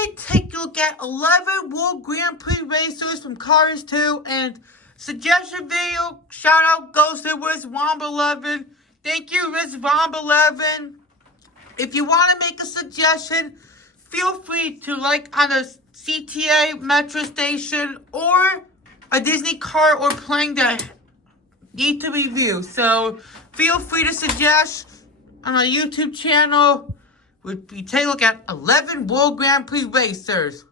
we take a look at 11 World Grand Prix Racers from Cars 2, and suggestion video, shout out goes to RizWomb11. Thank you, RizWomb11. If you want to make a suggestion, feel free to like on a CTA metro station or a Disney car or plane that need to review. So feel free to suggest on our YouTube channel. We take a look at 11 World Grand Prix Racers.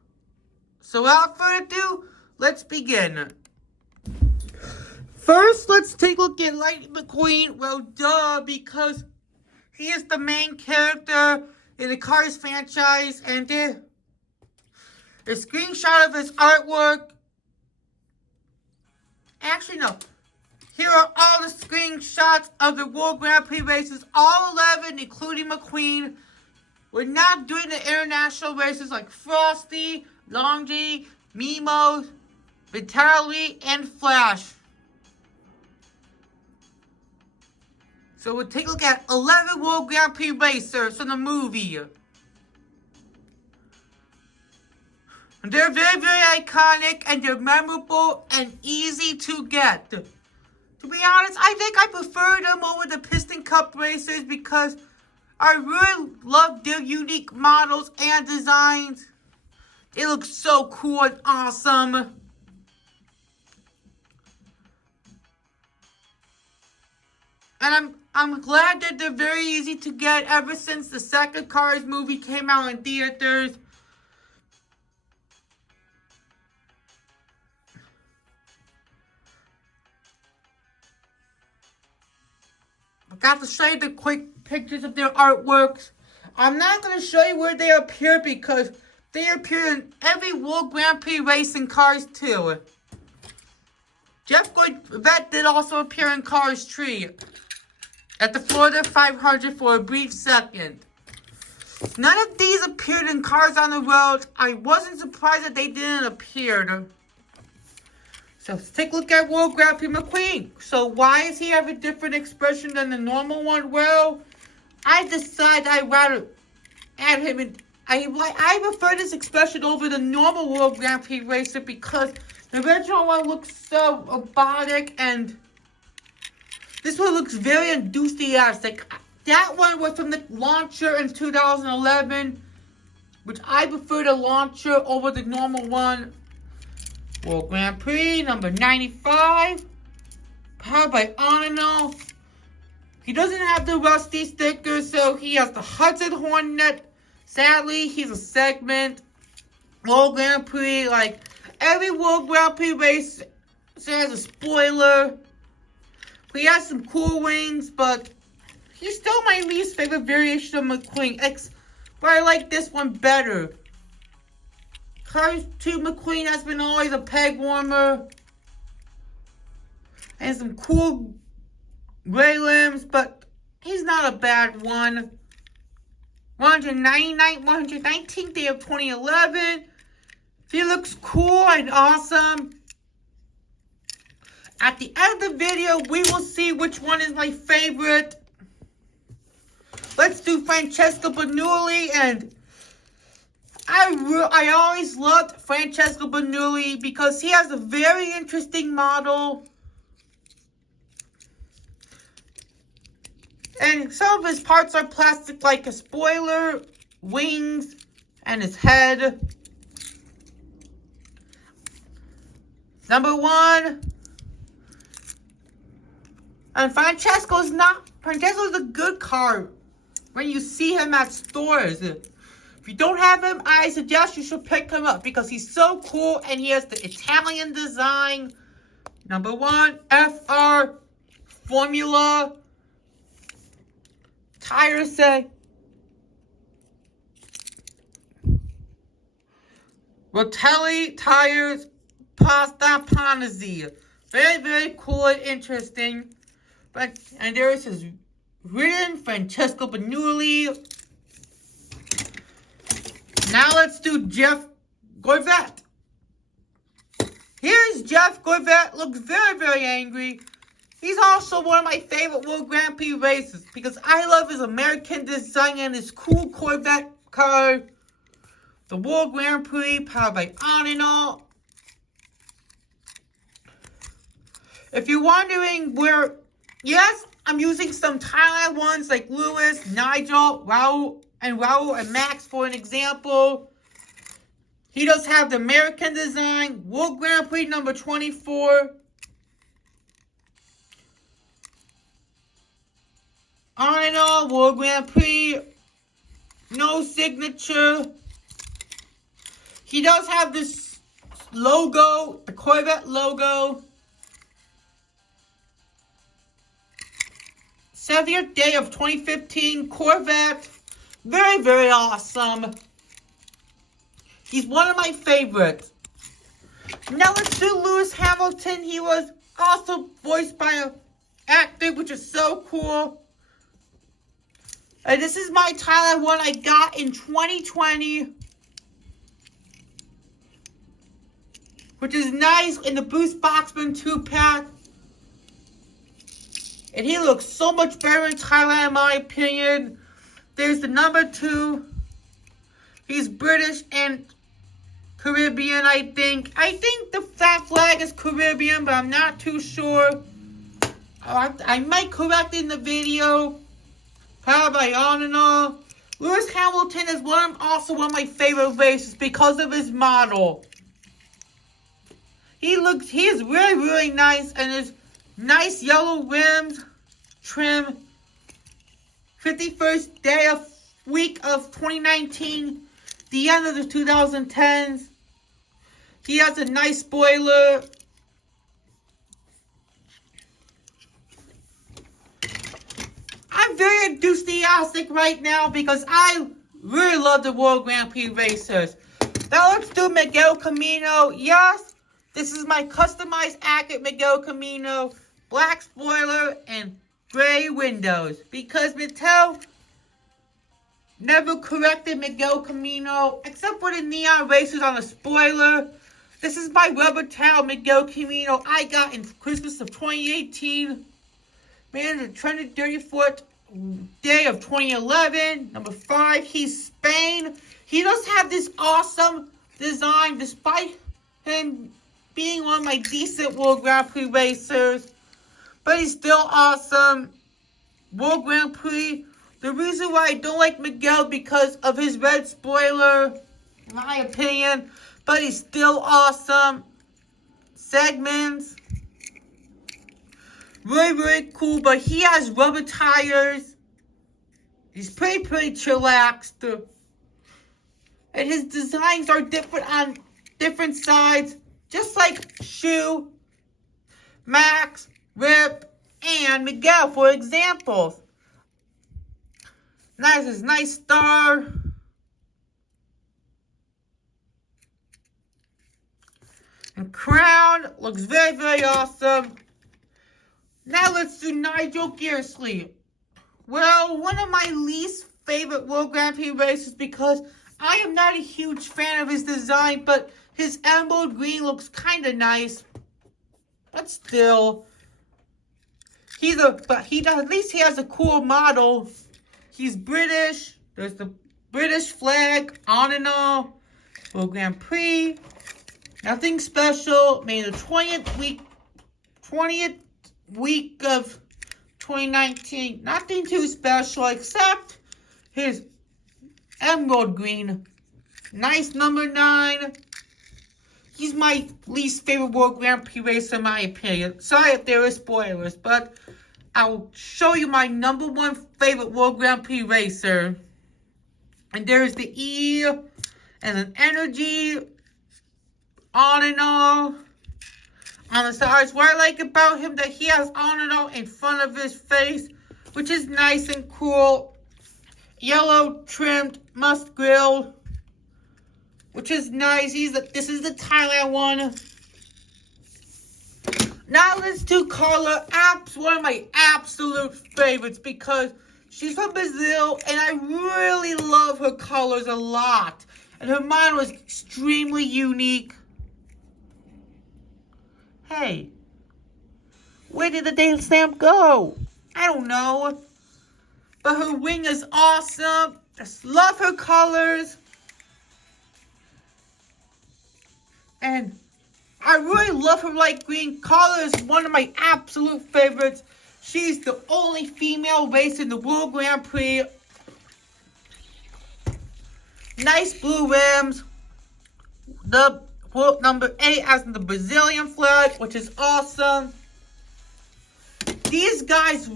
So without further ado, let's begin. First, let's take a look at Lightning McQueen. Well, duh, because he is the main character in the Cars franchise, and the screenshot of his artwork. Actually, no. Here are all the screenshots of the World Grand Prix races, all 11, including McQueen. We're not doing the international races like Frosty, Longy, Mimo, Vitaly, and Flash. So we'll take a look at 11 World Grand Prix Racers from the movie. And they're very, very iconic, and they're memorable and easy to get. To be honest, I think I prefer them over the Piston Cup racers because I really love their unique models and designs. They look so cool and awesome. And I'm glad that they're very easy to get ever since the second Cars movie came out in theaters. I got to show you the quick pictures of their artworks. I'm not going to show you where they appear because they appear in every World Grand Prix race in Cars 2. Jeff Gorvette did also appear in Cars 3 at the Florida 500 for a brief second. None of these appeared in Cars on the Road. I wasn't surprised that they didn't appear. So let's take a look at World Grand Prix McQueen. So why does he have a different expression than the normal one? Well, I decided I'd rather add him in. I prefer this expression over the normal World Grand Prix racer because the original one looks so robotic and this one looks very enthusiastic. That one was from the launcher in 2011, which I prefer the launcher over the normal one. World Grand Prix number 95, powered by Onino. He doesn't have the Rusty sticker, so he has the Hudson Hornet. Sadly, he's a segment. World Grand Prix, like every World Grand Prix race has a spoiler. He has some cool wings, but he's still my least favorite variation of McQueen. But I like this one better. Cars 2 McQueen has been always a peg warmer. And some cool gray limbs, but he's not a bad one. 119th day of 2011. He looks cool and awesome. At the end of the video, we will see which one is my favorite. Let's do Francesco Bernoulli, and I always loved Francesco Bernoulli because he has a very interesting model. And some of his parts are plastic, like a spoiler, wings, and his head. Number 1. And Francesco's a good car when you see him at stores. If you don't have him, I suggest you should pick him up because he's so cool and he has the Italian design. Number 1, FR Formula. Tires say Rotelli tires Pasta Panazzi. Very, very cool and interesting. And there is his written Francesco Bernoulli. Now let's do Jeff Gorvette. Here's Jeff Gorvette. Looks very, very angry. He's also one of my favorite World Grand Prix races because I love his American design and his cool Corvette car. the World Grand Prix, powered by All. If you're wondering where, yes, I'm using some Thailand ones like Lewis, Nigel, Raoul, and Max for an example. He does have the American design, World Grand Prix number 24. All, World Grand Prix, no signature. He does have this logo, the Corvette logo. 70th day of 2015 Corvette. Very, very awesome. He's one of my favorites. Now let's do Lewis Hamilton. He was also voiced by an actor, which is so cool. And this is my Thailand one I got in 2020. Which is nice in the Boost Boxman 2-pack. And he looks so much better in Thailand, in my opinion. There's the number 2. He's British and Caribbean, I think. I think the flag is Caribbean, but I'm not too sure. I might correct it in the video. Powered by All. Lewis Hamilton is also one of my favorite racers because of his model. He is really, really nice, and his nice yellow rims, trim. 51st day of week of 2019, the end of the 2010s. He has a nice spoiler. I'm very enthusiastic right now because I really love the World Grand Prix Racers. Now let's do Miguel Camino. Yes, this is my customized accurate Miguel Camino. Black spoiler and gray windows. Because Mattel never corrected Miguel Camino except for the neon racers on the spoiler. This is my rubber towel Miguel Camino I got in Christmas of 2018. Man, the 34th day of 2011. Number 5, he's Spain. He does have this awesome design despite him being one of my decent World Grand Prix racers. But he's still awesome. World Grand Prix. The reason why I don't like Miguel because of his red spoiler, in my opinion. But he's still awesome. Segments. Really, really cool. But he has rubber tires. He's pretty chillaxed. And his designs are different on different sides. Just like Shu, Max, Rip, and Miguel, for examples. Nice star. And crown looks very, very awesome. Now let's do Nigel Gearsley. Well, one of my least favorite World Grand Prix racers because I am not a huge fan of his design, but his emerald green looks kind of nice. But still, at least he has a cool model. He's British. There's the British flag all. World Grand Prix. Nothing special. Made the 20th week of 2019. Nothing too special except his emerald green. Nice number 9. He's my least favorite World Grand Prix racer in my opinion. Sorry if there are spoilers, but I'll show you my number 1 favorite World Grand Prix racer. And there's the E and an energy all. On the sides, what I like about him that he has all in front of his face, which is nice and cool. Yellow trimmed must grill, which is nice. This is the Thailand one. Now let's do Carla. One of my absolute favorites because she's from Brazil and I really love her colors a lot. And her model is extremely unique. Hey, where did the dance stamp go? I don't know. But her wing is awesome. Just love her colors. And I really love her light green. Carla is one of my absolute favorites. She's the only female racer in the World Grand Prix. Nice blue rims. The world number 8 has the Brazilian flag, which is awesome. These cars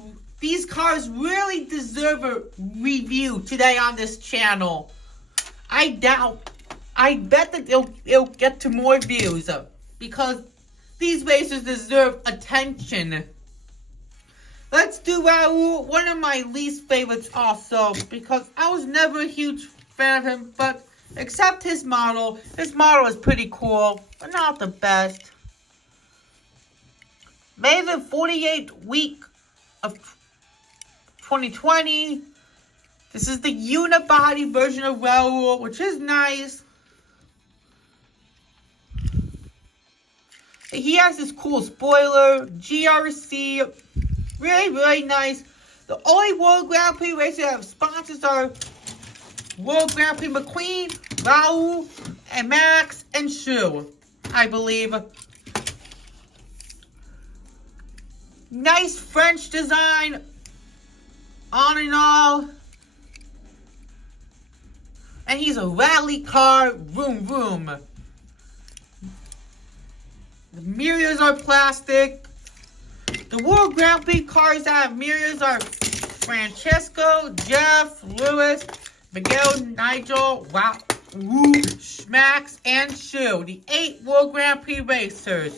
really deserve a review today on this channel. I bet that it'll get to more views because these racers deserve attention. Let's do Raoul, one of my least favorites also, because I was never a huge fan of him, but except his model. His model is pretty cool, but not the best. Made the 48th week of 2020. This is the unibody version of Raoul, which is nice. He has this cool spoiler, GRC, really nice. The only World Grand Prix racers that have sponsors are World Grand Prix McQueen, Raoul, and Max, and Shu, I believe. Nice French design, on and all. And he's a rally car, vroom vroom. The mirrors are plastic. The World Grand Prix cars that have mirrors are Francesco, Jeff, Lewis, Miguel, Nigel, Raoul, Max, and Shu. The 8 World Grand Prix racers.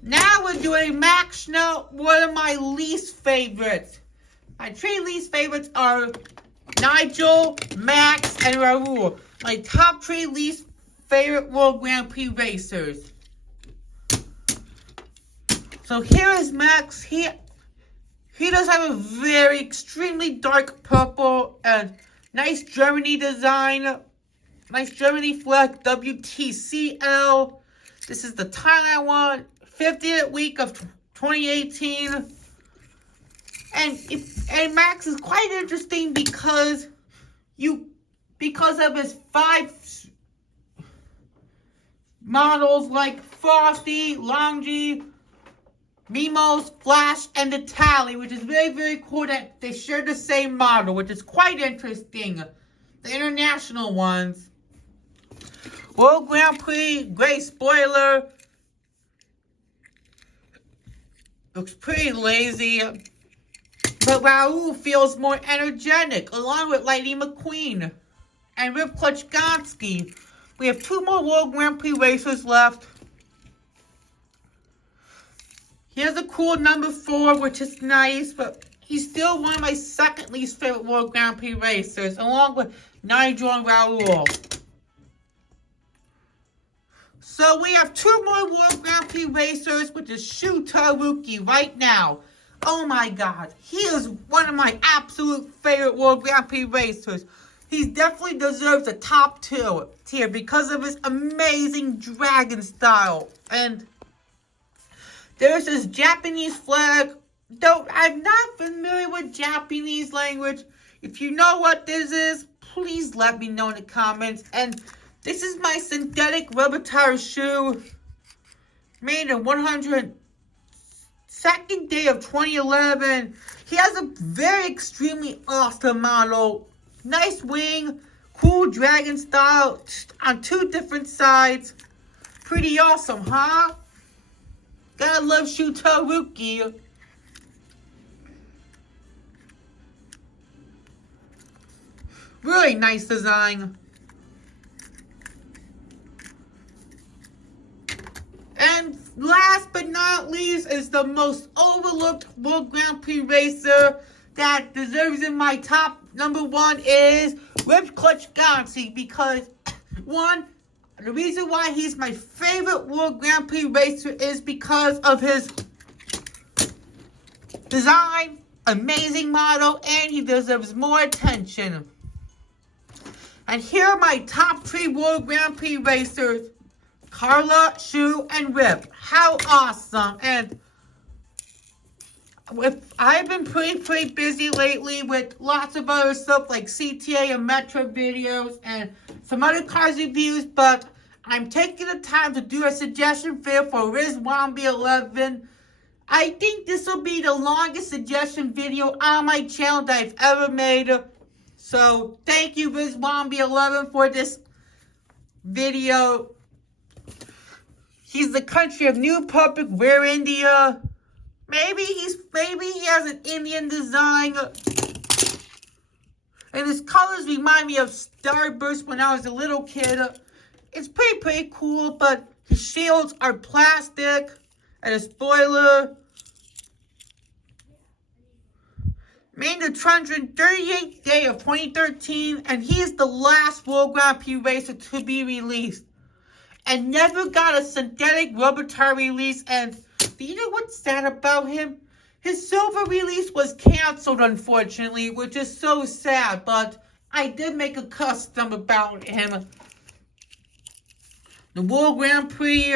Now we're doing Max Schnell, one of my least favorites. My 3 least favorites are Nigel, Max, and Raoul. My top 3 least favorite World Grand Prix racers. So here is Max. He does have a very extremely dark purple and nice Germany design. Nice Germany flag, WTCL. This is the Thailand one. 50th week of 2018. And Max is quite interesting because of his 5 models like Frosty, Longy, Mimos, Flash, and the Tally, which is very cool that they share the same model, which is quite interesting. The international ones. World Grand Prix, great spoiler. Looks pretty lazy. But Raoul feels more energetic, along with Lightning McQueen and Rip Klutchgansky. We have 2 more World Grand Prix racers left. He has a cool number 4, which is nice, but he's still one of my second least favorite World Grand Prix racers, along with Nigel and Raoul. So we have 2 more World Grand Prix racers, which is Shu Todoroki right now. Oh my god, he is one of my absolute favorite World Grand Prix racers. He definitely deserves a top 2 tier because of his amazing dragon style. And there's this Japanese flag. Though I'm not familiar with Japanese language. If you know what this is, please let me know in the comments. And this is my synthetic rubber tire shoe. Made in 102nd day of 2011. He has a very extremely awesome model. Nice wing. Cool dragon style on 2 different sides. Pretty awesome, huh? Gotta love Shu Todoroki. Really nice design. And last but not least is the most overlooked World Grand Prix racer that deserves in my top number 1 is Rip Klutchgansky, because the reason why he's my favorite World Grand Prix racer is because of his design, amazing model, and he deserves more attention. And here are my top 3 World Grand Prix racers. Carla, Shu, and Rip. How awesome. And I've been pretty busy lately with lots of other stuff like CTA and Metro videos and some other cars reviews, but I'm taking the time to do a suggestion video for Riz Wombi 11. I think this will be the longest suggestion video on my channel that I've ever made. So thank you, Riz Wombi 11, for this video. He's the country of New Public, Rare India. Maybe he has an Indian design. And his colors remind me of Starburst when I was a little kid. It's pretty cool, but his shields are plastic. And his spoiler. Made the 238th day of 2013. And he is the last World Grand Prix racer to be released. And never got a synthetic rubber tire release. And do you know what's sad about him? His silver release was canceled, unfortunately, which is so sad. But I did make a custom about him. The World Grand Prix.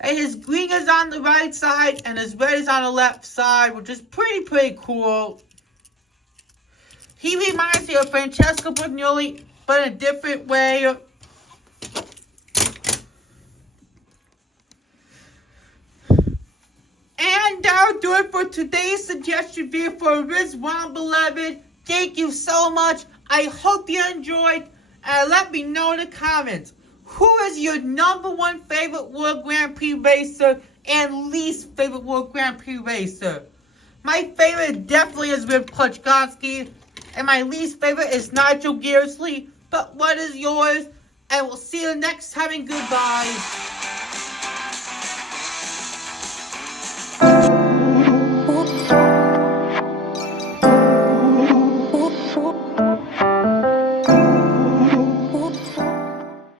And his green is on the right side, and his red is on the left side, which is pretty cool. He reminds me of Francesco Bernoulli, but in a different way. And that'll do it for today's suggestion video for Riz Wombi 11. Thank you so much. I hope you enjoyed. And let me know in the comments. Who is your #1 favorite World Grand Prix racer and least favorite World Grand Prix racer? My favorite definitely is Rip Kluchkowski. And my least favorite is Nigel Gearsley. But what is yours? And we'll see you next time and goodbye.